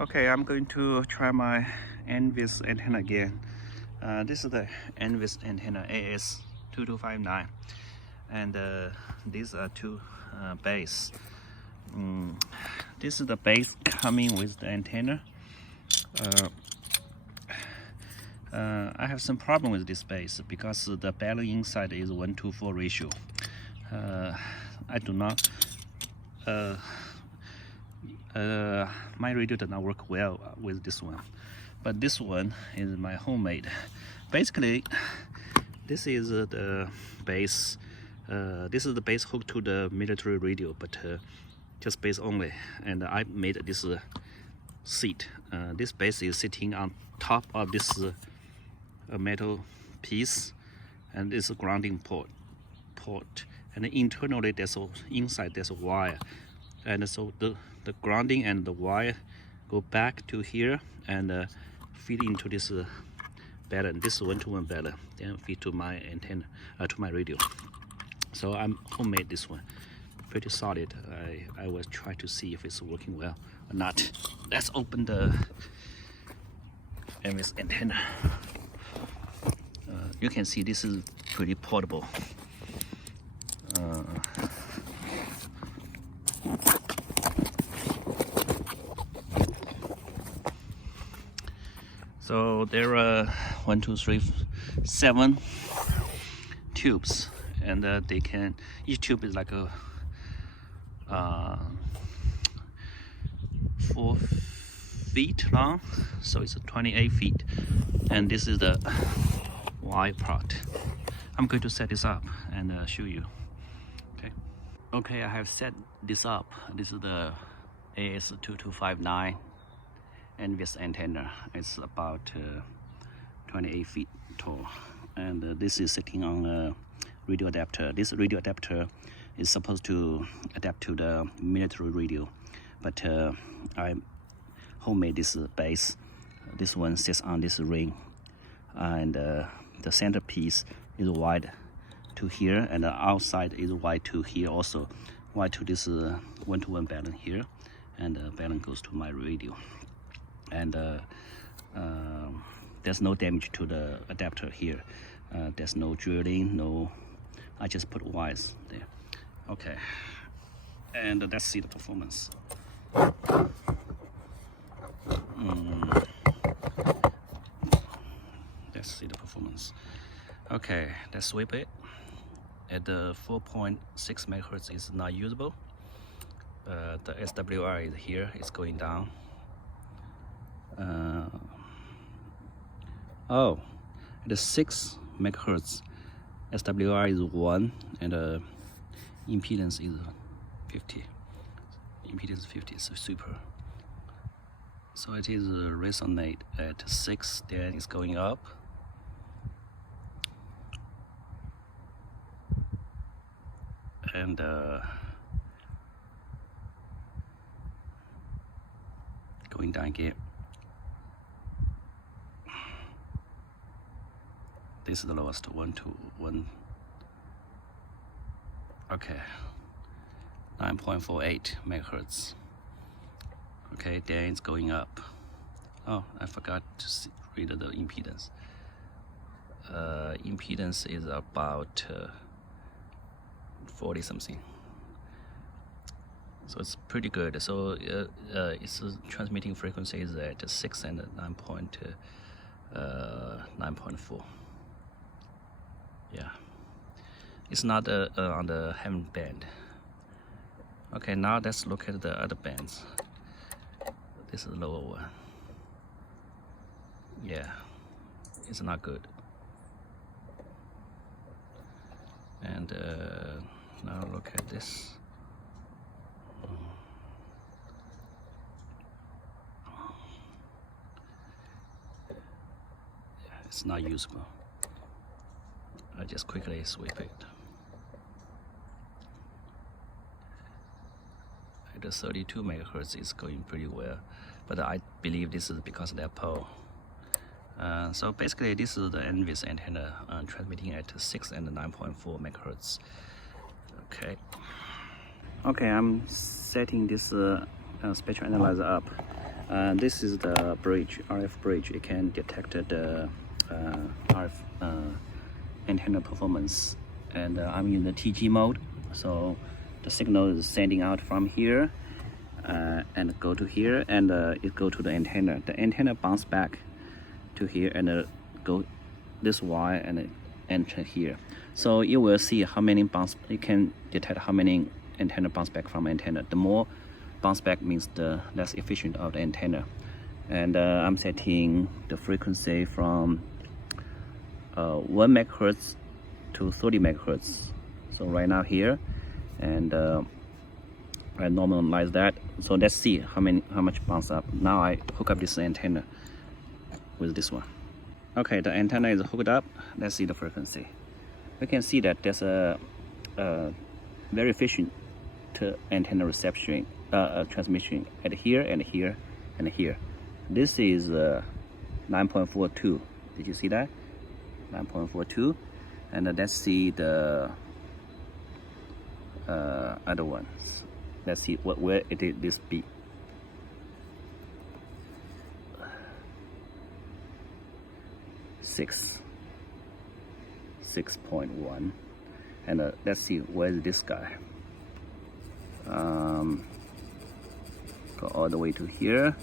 Okay, I'm going to try my NVIS antenna again. This is the NVIS antenna AS2259, and these are two base. This is the base coming with the antenna. I have some problem with this base because the balance inside is 1:4 ratio. I do not. My radio does not work well with this one, but this one is my homemade. Basically, this is the base. This is the base hooked to the military radio, but just base only. And I made this seat. This base is sitting on top of this metal piece, and it's a grounding port. And internally, inside there's a wire, and so the grounding and the wire go back to here and feed into this balance. This is 1-to-1 balance, then feed to my antenna, to my radio. So I'm homemade this one, pretty solid. I will try to see if it's working well or not. Let's open the NVIS antenna. You can see this is pretty portable. So there are 1, 2, 3, 7 tubes, and they can, each tube is like a 4 feet long, so it's 28 feet, and this is the wire part. I'm going to set this up and show you. Okay, I have set this up. This is the AS2259 NVIS antenna. It's about 28 feet tall, and this is sitting on a radio adapter. This radio adapter is supposed to adapt to the military radio, but I homemade this base. This one sits on this ring, and the center piece is wide to here, and the outside is wide to here also. Wide to this 1-to-1 balance here, and the balance goes to my radio. And there's no damage to the adapter here. There's no drilling, no. I just put wires there. Okay, and let's see the performance. Let's see the performance. Okay, let's sweep it. At the 4.6 megahertz is not usable. The SWR is here, it's going down. At 6 megahertz, SWR is 1, and impedance is 50. Impedance 50 is super. So it is resonate at 6, then it's going up. And going down again. This is the lowest, 1-to-1. Okay, 9.48 megahertz. Okay, then it's going up. Oh, I forgot to read the impedance. Impedance is about 40 something. So it's pretty good. So its transmitting frequency is at 6 and 9.4. Yeah, it's not on the heaven band. Okay, now let's look at the other bands. This is the lower one. Yeah, it's not good. And now look at this. It's not usable. I just quickly sweep it. At the 32 megahertz, it's going pretty well, but I believe this is because of that pole. So basically, this is the NVIS antenna transmitting at 6 and 9.4 megahertz. Okay, I'm setting this spectrum analyzer up. This is the bridge, RF bridge. It can detect the RF antenna performance. And I'm in the TG mode, so the signal is sending out from here and go to here, and it go to the antenna. The antenna bounce back to here and go this wire and enter here. So you will see how many bounce. You can detect how many antenna bounce back from antenna. The more bounce back means the less efficient of the antenna. And I'm setting the frequency from 1 megahertz to 30 megahertz. So right now here, and I normalize that. So let's see how much bounce up. Now I hook up this antenna with this one. Okay, the antenna is hooked up. Let's see the frequency. We can see that there's a very efficient antenna reception transmission at here and here and here. This is 9.42. Did you see that? 9.42. And let's see the other ones. Let's see where it is this be. Six 6.1, and let's see where is this guy. Go all the way to here.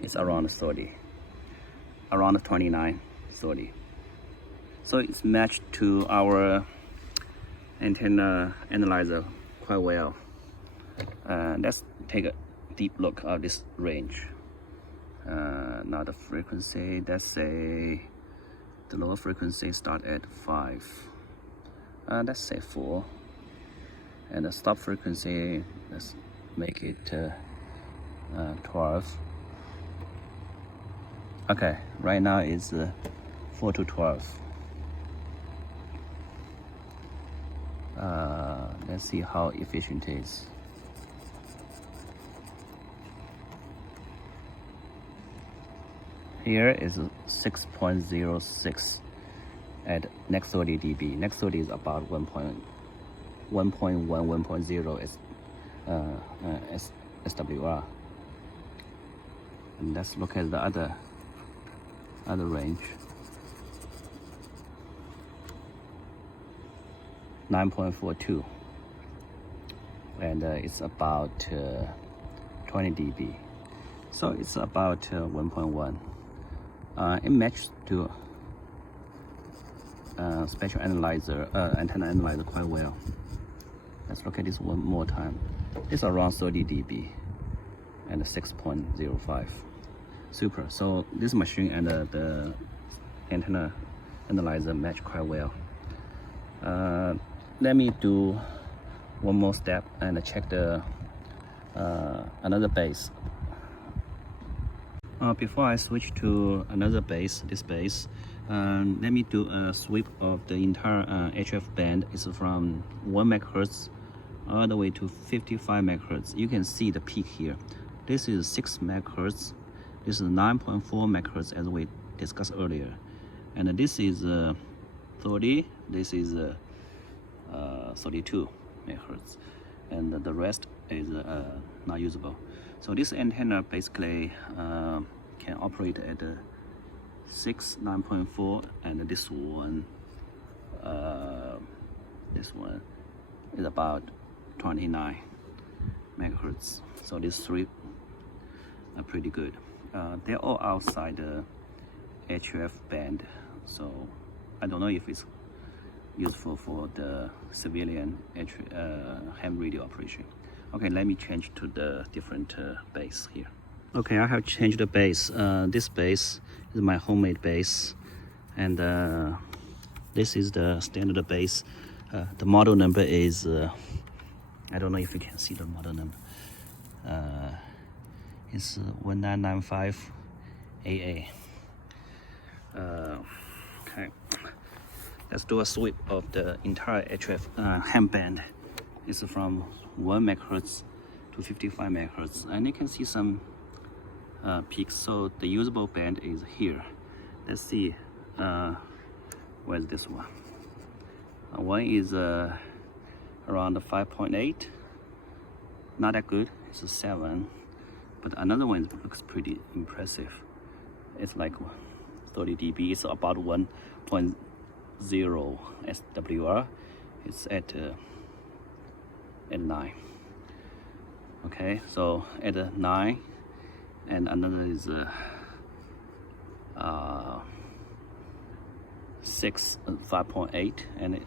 It's around 30, around 29, 30. So it's matched to our antenna analyzer quite well. Let's take a deep look at this range. Now the frequency, let's say the lower frequency start at 5. Let's say 4. And the stop frequency, let's make it 12. Okay, right now it's 4 to 12. Let's see how efficient it is. Here is 6.06 at next 30 dB. Next 30 is about 1.1, 1.0 is SWR. And let's look at the other range. 9.42, and it's about 20 dB. So it's about 1.1. It matches to spectral analyzer, antenna analyzer quite well. Let's look at this one more time. It's around 30 dB and 6.05. Super. So this machine and the antenna analyzer match quite well. Let me do one more step and check the another base. Before I switch to another base, this base, let me do a sweep of the entire HF band. It's from 1 megahertz all the way to 55 megahertz. You can see the peak here. This is 6 megahertz. This is 9.4 megahertz as we discussed earlier. And this is 30. This is 32 megahertz. And the rest is not usable. So this antenna basically can operate at 6, 9.4, and this one is about 29 megahertz. So these three are pretty good. They're all outside the HF band, so I don't know if it's useful for the civilian ham radio operation. Okay, let me change to the different base here. Okay, I have changed the base. This base is my homemade base, and this is the standard base. The model number is, I don't know if you can see the model number. It's 1995 AA. Okay, let's do a sweep of the entire HF ham band. It's from 1 megahertz to 55 megahertz, and you can see some peaks. So the usable band is here. Let's see where's this one. One is around 5.8, not that good. It's a 7, but another one looks pretty impressive. It's like 30 dB. It's about 1.0 SWR. It's at 9. Okay, so at 9, and another is 5.8, and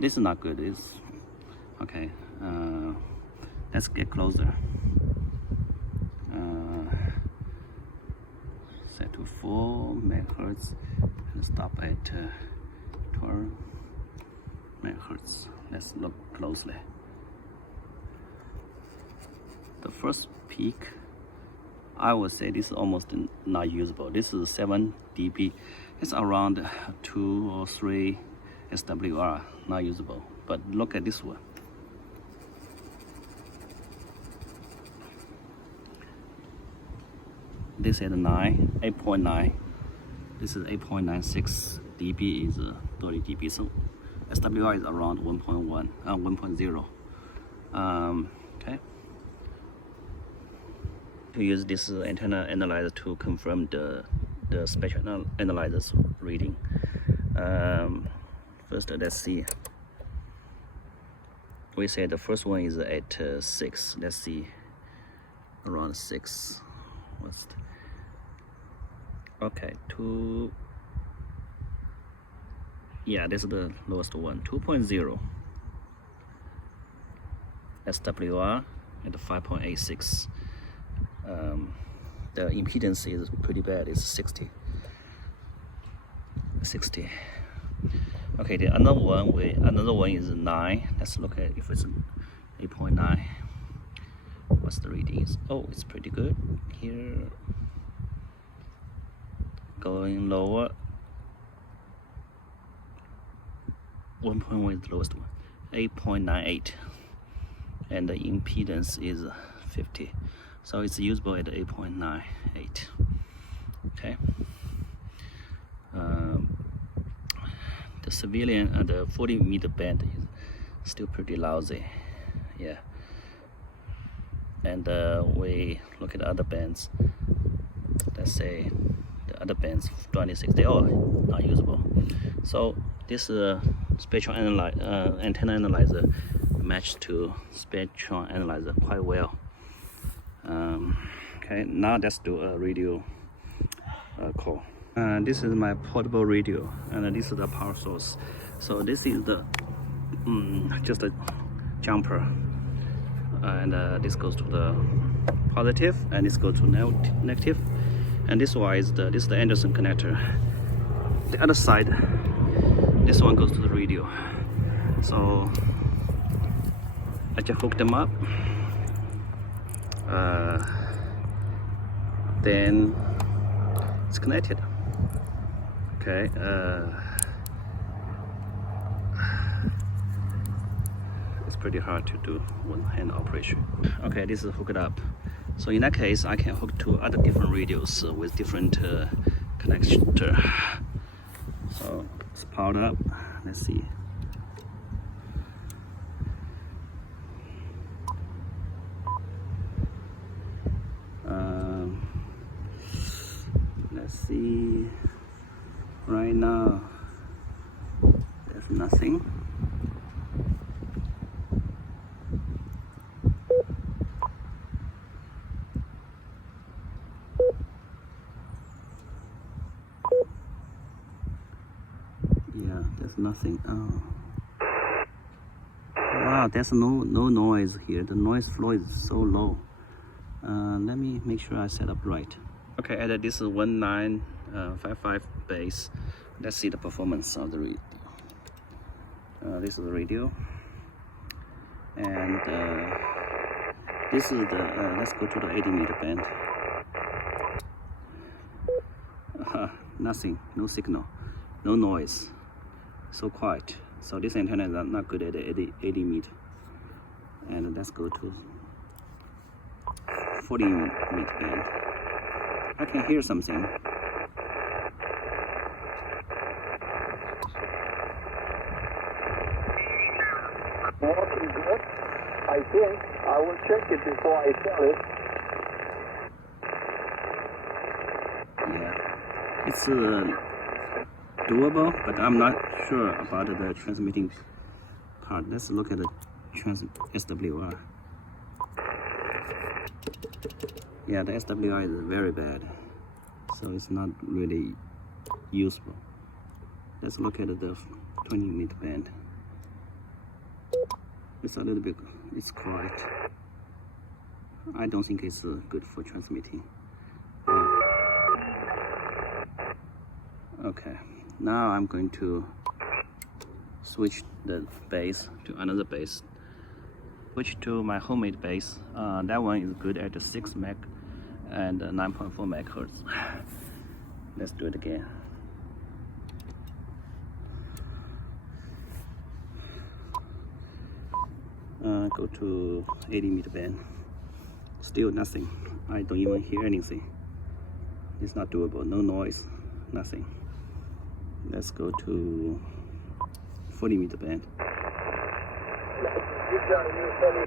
this is not good. It's okay. Let's get closer. Set to 4 megahertz and stop at 12 megahertz. Let's look closely. The first peak, I would say this is almost not usable. This is 7 dB. It's around 2 or 3 SWR, not usable. But look at this one. This is 8.9. This is 8.96 dB is 30 dB. So SWR is around 1.1, 1.0. Okay. To use this antenna analyzer to confirm the spectral analyzer's reading. First, let's see. We say the first one is at 6. Let's see, around 6. What's okay? 2. Yeah, this is the lowest one. 2.0 SWR at 5.86. The impedance is pretty bad. It's 60. Okay, the another one is 9. Let's look at if it's 8.9. What's the readings? Oh, it's pretty good. Here, going lower. 1.1 is the lowest one. 8.98, and the impedance is 50. So it's usable at 8.98. Okay. The civilian and the 40-meter band is still pretty lousy. Yeah. And we look at other bands. Let's say the other bands 26. They all not usable. So this spectral antenna analyzer matched to spectral analyzer quite well. Okay, now let's do a radio call. This is my portable radio, and this is the power source. So this is the just a jumper, and this goes to the positive, and this goes to negative, and this one is the Anderson connector. The other side, this one goes to the radio. So I just hook them up. Then it's connected. Okay. It's pretty hard to do one-hand operation. Okay, this is hooked up. So in that case, I can hook to other different radios with different connector. So it's powered up. Let's see. Let's see. Right now, there's nothing. Yeah, there's nothing. Oh. Wow, there's no noise here. The noise floor is so low. Let me make sure I set up right. Okay, and this is 1955 base. Let's see the performance of the radio. This is the radio, and this is the. Let's go to the 80-meter band. Nothing, no signal, no noise, so quiet. So this antenna is not good at the 80 meter. And let's go to 40-meter band. I can hear something. Working good. I think. I will check it before I sell it. Yeah, it's doable, but I'm not sure about the transmitting part. Let's look at the SWR. Yeah, the SWR is very bad, so it's not really useful. Let's look at the 20 meter band. It's a little bit, it's quiet. I don't think it's good for transmitting. Okay, now I'm going to switch the base to another base. Switch to my homemade base. That one is good at 6 meg and 9.4 megahertz. Let's do it again. Go to 80 meter band. Still nothing. I don't even hear anything. It's not doable. No noise. Nothing. Let's go to 40 meter band. You've got to use heavy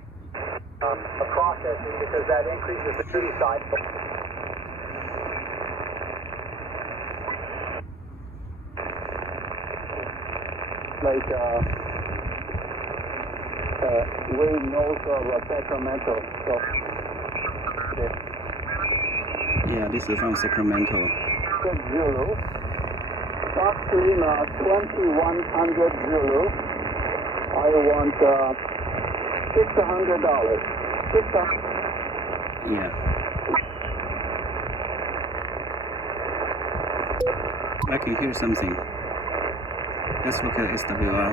processing because that increases the tree size. Like way north of Sacramento. So, yeah, this is from Sacramento. Zulu. Fox Lima 2100 Zulu. I want $600. Yeah. I can hear something. Let's look at SWR.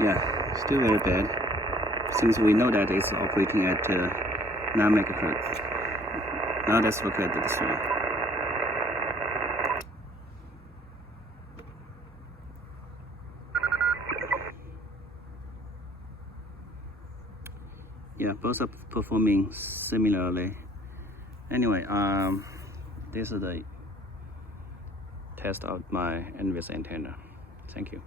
Yeah, still very bad. Since we know that it's operating at 9 megahertz. Now let's look at this one. Yeah, both are performing similarly. Anyway, this is the test of my NVIS antenna. Thank you.